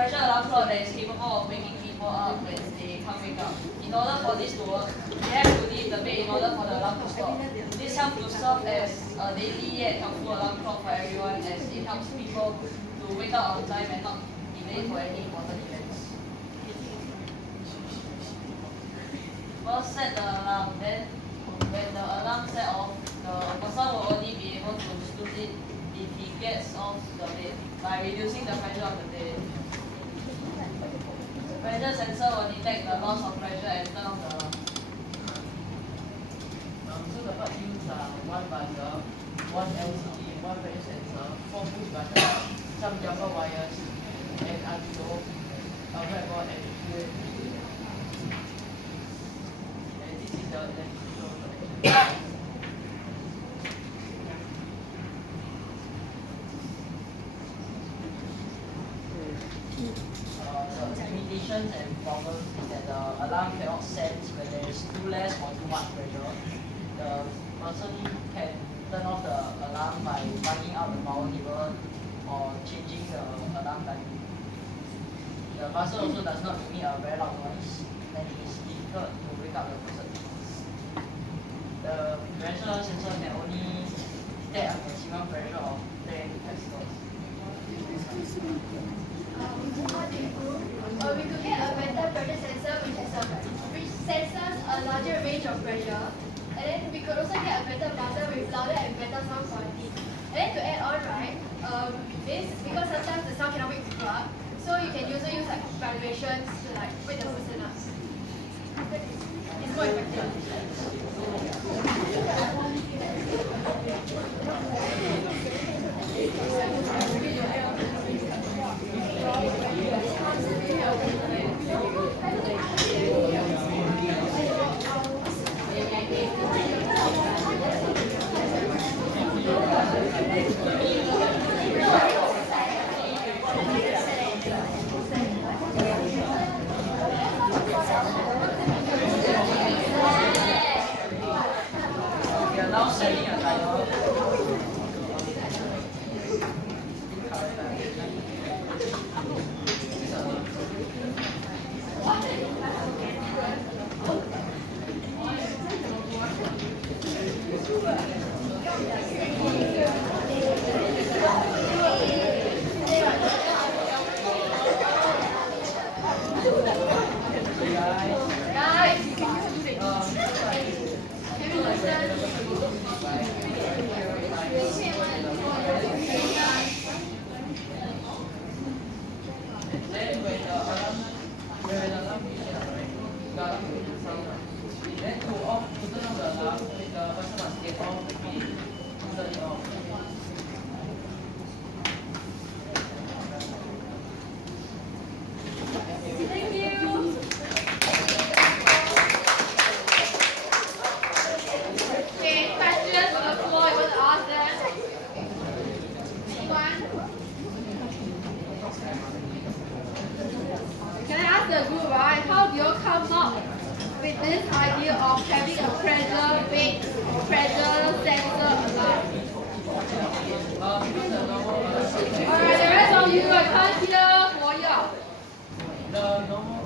pressure alarm clock that is capable of waking people up when they can't wake up. In order for this to work, they have to leave the bed in order for the alarm to stop. This helps to serve as a daily yet helpful alarm clock for everyone, as it helps people to wake up on time and not be late for any important events. First, set the alarm. Then, when the alarm set off, the person will only be able to snooze it if he gets off the bed by reducing the pressure of the bed. Pressure sensor will detect the loss of pressure and turn off the alarm. So the part use one buzzer, one LCD, one pressure sensor, 4 push buttons, some jumper wires, and Arduino, a breadboard, and USB. And this is the electrical connection. The limitations and problems is that the alarm cannot sense when there is too less or too much pressure. The person can turn off the alarm by plugging out the power cable or changing the alarm timing. The buzzer also does not emit a very loud noise, and it is difficult to wake up the person. The pressure sensor can only detect a maximum pressure of 10 pascals. We could get a better pressure sensor which senses a larger range of pressure. And then we could also get a better buzzer with louder and better sound quality. And then to add on, right, this because sometimes the sound cannot wake people up, so you can also use like vibrations to like wake the person up. It's more effective. We are now setting a timer. Then to turn off the alarm, the person must get off the bed to turn it off. Thank you. Okay, questions on the floor. You want to ask them? Anyone? Can I ask the group, right? How do you come up with this idea of having a pressure-based pressure sensor alarm? Alright, the rest of you, I can't hear for you. The normal